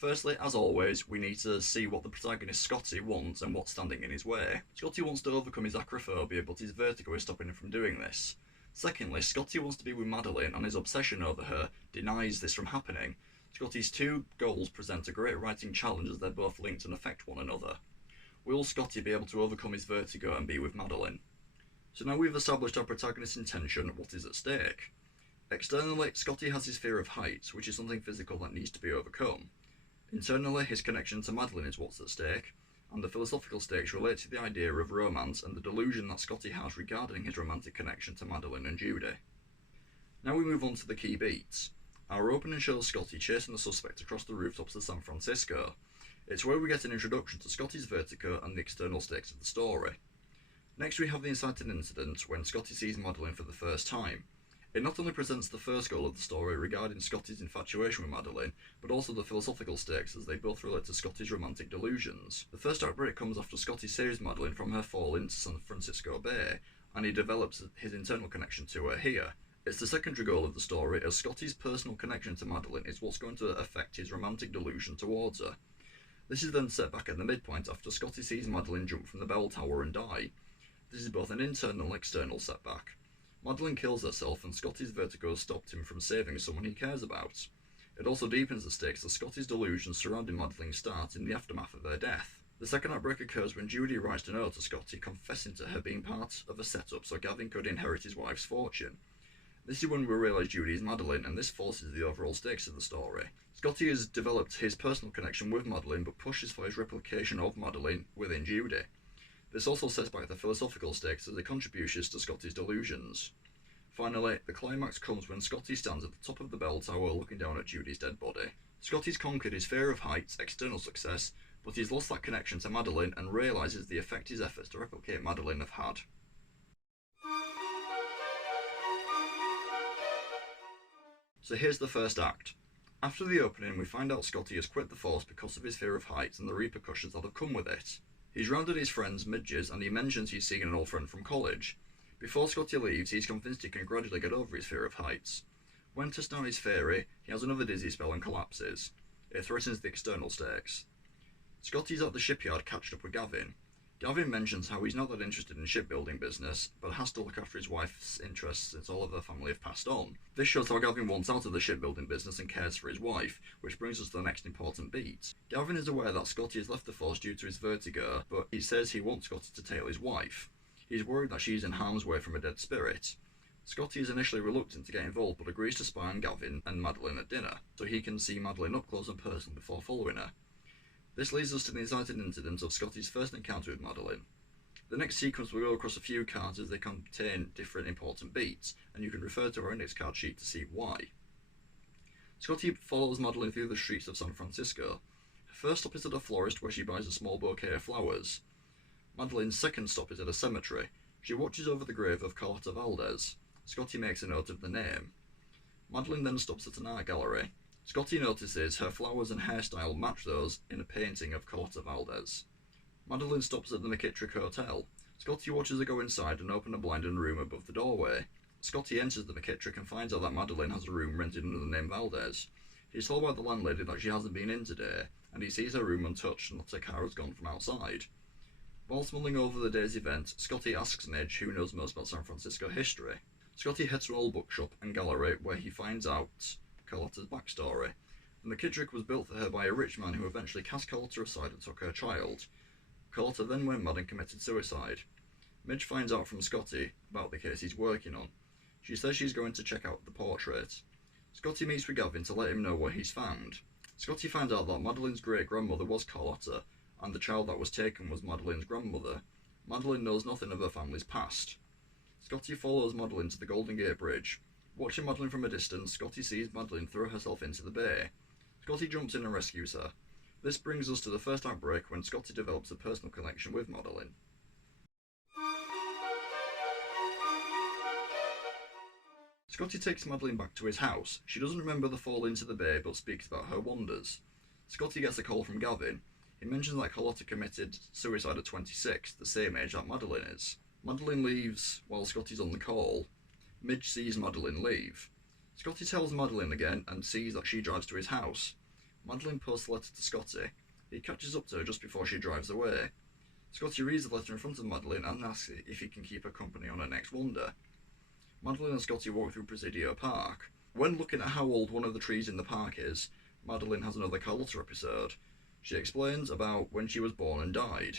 Firstly, as always, we need to see what the protagonist Scotty wants and what's standing in his way. Scotty wants to overcome his acrophobia, but his vertigo is stopping him from doing this. Secondly, Scotty wants to be with Madeline, and his obsession over her denies this from happening. Scotty's two goals present a great writing challenge as they're both linked and affect one another. Will Scotty be able to overcome his vertigo and be with Madeline? So now we've established our protagonist's intention, what is at stake? Externally, Scotty has his fear of heights, which is something physical that needs to be overcome. Internally, his connection to Madeline is what's at stake, and the philosophical stakes relate to the idea of romance and the delusion that Scotty has regarding his romantic connection to Madeline and Judy. Now we move on to the key beats. Our opening shows Scotty chasing the suspect across the rooftops of San Francisco. It's where we get an introduction to Scotty's vertigo and the external stakes of the story. Next we have the inciting incident when Scotty sees Madeline for the first time. It not only presents the first goal of the story regarding Scotty's infatuation with Madeline, but also the philosophical stakes as they both relate to Scotty's romantic delusions. The first outbreak comes after Scotty saves Madeline from her fall into San Francisco Bay, and he develops his internal connection to her here. It's the secondary goal of the story, as Scotty's personal connection to Madeline is what's going to affect his romantic delusion towards her. This is then set back at the midpoint after Scotty sees Madeline jump from the bell tower and die. This is both an internal and external setback. Madeline kills herself and Scotty's vertigo stopped him from saving someone he cares about. It also deepens the stakes as Scotty's delusions surrounding Madeline start in the aftermath of her death. The second outbreak occurs when Judy writes a note to Scotty confessing to her being part of a setup so Gavin could inherit his wife's fortune. This is when we realise Judy is Madeline, and this forces the overall stakes of the story. Scotty has developed his personal connection with Madeline but pushes for his replication of Madeline within Judy. This also sets back the philosophical stakes as it contributes to Scotty's delusions. Finally, the climax comes when Scotty stands at the top of the bell tower looking down at Judy's dead body. Scotty's conquered his fear of heights, external success, but he's lost that connection to Madeline and realises the effect his efforts to replicate Madeline have had. So here's the first act. After the opening, we find out Scotty has quit the force because of his fear of heights and the repercussions that have come with it. He's rounded his friends midges and he mentions he's seeing an old friend from college. Before Scotty leaves, he's convinced he can gradually get over his fear of heights. When testing out his theory, he has another dizzy spell and collapses. It threatens the external stakes. Scotty's at the shipyard catching up with Gavin. Gavin mentions how he's not that interested in shipbuilding business, but has to look after his wife's interests since all of her family have passed on. This shows how Gavin wants out of the shipbuilding business and cares for his wife, which brings us to the next important beat. Gavin is aware that Scotty has left the force due to his vertigo, but he says he wants Scotty to tail his wife. He's worried that she's in harm's way from a dead spirit. Scotty is initially reluctant to get involved but agrees to spy on Gavin and Madeline at dinner, so he can see Madeline up close and personal before following her. This leads us to the inciting incident of Scotty's first encounter with Madeline. The next sequence will go across a few cards as they contain different important beats, and you can refer to our index card sheet to see why. Scotty follows Madeline through the streets of San Francisco. Her first stop is at a florist where she buys a small bouquet of flowers. Madeline's second stop is at a cemetery. She watches over the grave of Carlotta Valdez. Scotty makes a note of the name. Madeline then stops at an art gallery. Scotty notices her flowers and hairstyle match those in a painting of Carlotta Valdez. Madeline stops at the McKittrick Hotel. Scotty watches her go inside and open a blind in a room above the doorway. Scotty enters the McKittrick and finds out that Madeline has a room rented under the name Valdez. He's told by the landlady that she hasn't been in today, and he sees her room untouched and that her car has gone from outside. Whilst mulling over the day's event, Scotty asks Midge who knows most about San Francisco history. Scotty heads to an old bookshop and gallery where he finds out Carlotta's backstory. The McKittrick was built for her by a rich man who eventually cast Carlotta aside and took her child. Carlotta then went mad and committed suicide. Midge finds out from Scotty about the case he's working on. She says she's going to check out the portrait. Scotty meets with Gavin to let him know what he's found. Scotty finds out that Madeline's great-grandmother was Carlotta, and the child that was taken was Madeline's grandmother. Madeline knows nothing of her family's past. Scotty follows Madeline to the Golden Gate Bridge. Watching Madeline from a distance, Scotty sees Madeline throw herself into the bay. Scotty jumps in and rescues her. This brings us to the first outbreak when Scotty develops a personal connection with Madeline. Scotty takes Madeline back to his house. She doesn't remember the fall into the bay but speaks about her wonders. Scotty gets a call from Gavin. He mentions that Carlotta committed suicide at 26, the same age that Madeline is. Madeline leaves while Scotty's on the call. Midge sees Madeline leave. Scotty tells Madeline again and sees that she drives to his house. Madeline posts a letter to Scotty. He catches up to her just before she drives away. Scotty reads the letter in front of Madeline and asks if he can keep her company on her next wander. Madeline and Scotty walk through Presidio Park. When looking at how old one of the trees in the park is, Madeline has another Carlotta episode. She explains about when she was born and died.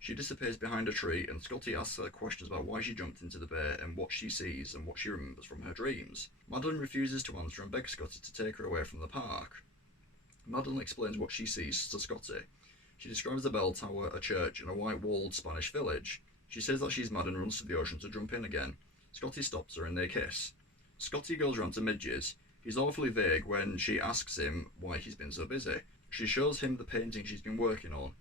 She disappears behind a tree, and Scotty asks her questions about why she jumped into the bay and what she sees and what she remembers from her dreams. Madeline refuses to answer and begs Scotty to take her away from the park. Madeline explains what she sees to Scotty. She describes the bell tower, a church, and a white-walled Spanish village. She says that she's mad and runs to the ocean to jump in again. Scotty stops her and they kiss. Scotty goes round to Midge's. He's awfully vague when she asks him why he's been so busy. She shows him the painting she's been working on.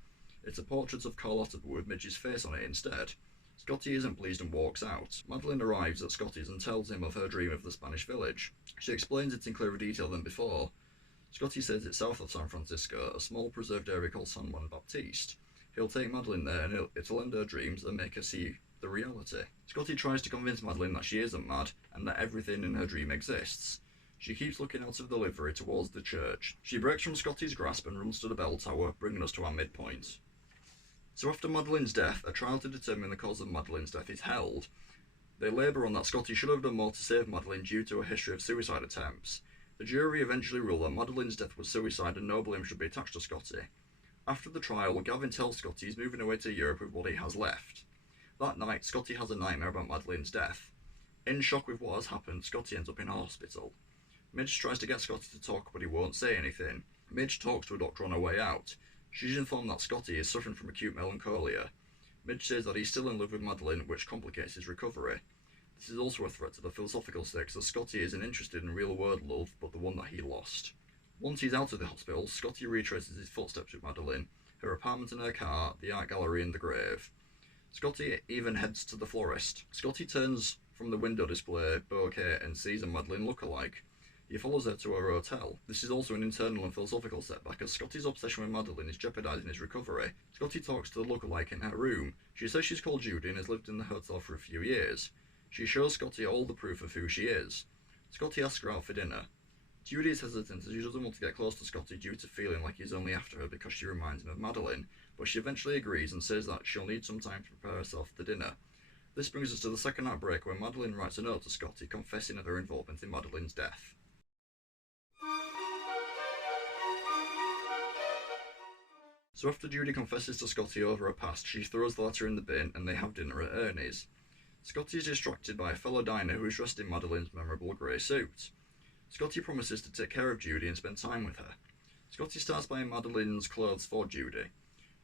It's a portrait of Carlotta but with Midge's face on it instead. Scotty isn't pleased and walks out. Madeline arrives at Scotty's and tells him of her dream of the Spanish village. She explains it in clearer detail than before. Scotty says it's south of San Francisco, a small preserved area called San Juan Baptiste. He'll take Madeline there and it'll end her dreams and make her see the reality. Scotty tries to convince Madeline that she isn't mad and that everything in her dream exists. She keeps looking out of the livery towards the church. She breaks from Scotty's grasp and runs to the bell tower, bringing us to our midpoint. So after Madeline's death, a trial to determine the cause of Madeline's death is held. They labour on that Scotty should have done more to save Madeline due to a history of suicide attempts. The jury eventually ruled that Madeline's death was suicide and no blame should be attached to Scotty. After the trial, Gavin tells Scotty he's moving away to Europe with what he has left. That night, Scotty has a nightmare about Madeline's death. In shock with what has happened, Scotty ends up in a hospital. Midge tries to get Scotty to talk, but he won't say anything. Midge talks to a doctor on her way out. She's informed that Scotty is suffering from acute melancholia. Midge says that he's still in love with Madeline, which complicates his recovery. This is also a threat to the philosophical stakes, as Scotty isn't interested in real-world love, but the one that he lost. Once he's out of the hospital, Scotty retraces his footsteps with Madeline, her apartment and her car, the art gallery and the grave. Scotty even heads to the florist. Scotty turns from the window display bouquet and sees a Madeline look-alike. He follows her to her hotel. This is also an internal and philosophical setback, as Scotty's obsession with Madeline is jeopardising his recovery. Scotty talks to the look-alike in her room. She says she's called Judy and has lived in the hotel for a few years. She shows Scotty all the proof of who she is. Scotty asks her out for dinner. Judy is hesitant as she doesn't want to get close to Scotty due to feeling like he's only after her because she reminds him of Madeline, but she eventually agrees and says that she'll need some time to prepare herself for dinner. This brings us to the second act break, where Madeline writes a note to Scotty confessing of her involvement in Madeline's death. So after Judy confesses to Scotty over her past, she throws the letter in the bin and they have dinner at Ernie's. Scotty is distracted by a fellow diner who is dressed in Madeline's memorable grey suit. Scotty promises to take care of Judy and spend time with her. Scotty starts buying Madeline's clothes for Judy.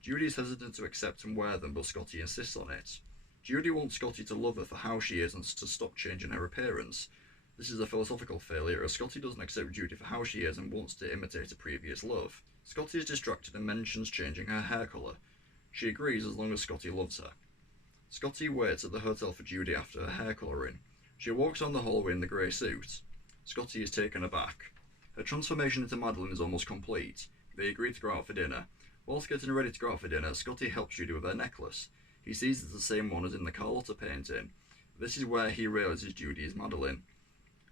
Judy is hesitant to accept and wear them, but Scotty insists on it. Judy wants Scotty to love her for how she is and to stop changing her appearance. This is a philosophical failure, as Scotty doesn't accept Judy for how she is and wants to imitate a previous love. Scotty is distracted and mentions changing her hair colour. She agrees as long as Scotty loves her. Scotty waits at the hotel for Judy after her hair colouring. She walks down the hallway in the grey suit. Scotty is taken aback. Her transformation into Madeline is almost complete. They agree to go out for dinner. Whilst getting ready to go out for dinner, Scotty helps Judy with her necklace. He sees it's the same one as in the Carlotta painting. This is where he realises Judy is Madeline.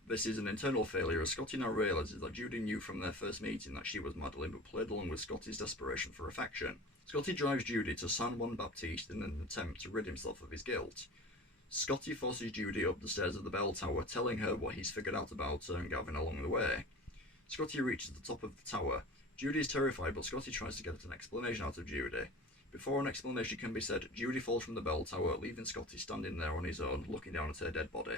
This is an internal failure, as Scotty now realises that Judy knew from their first meeting that she was Madeline, but played along with Scotty's desperation for affection. Scotty drives Judy to San Juan Baptiste in an attempt to rid himself of his guilt. Scotty forces Judy up the stairs of the bell tower, telling her what he's figured out about her and Gavin along the way. Scotty reaches the top of the tower. Judy is terrified, but Scotty tries to get an explanation out of Judy. Before an explanation can be said, Judy falls from the bell tower, leaving Scotty standing there on his own, looking down at her dead body.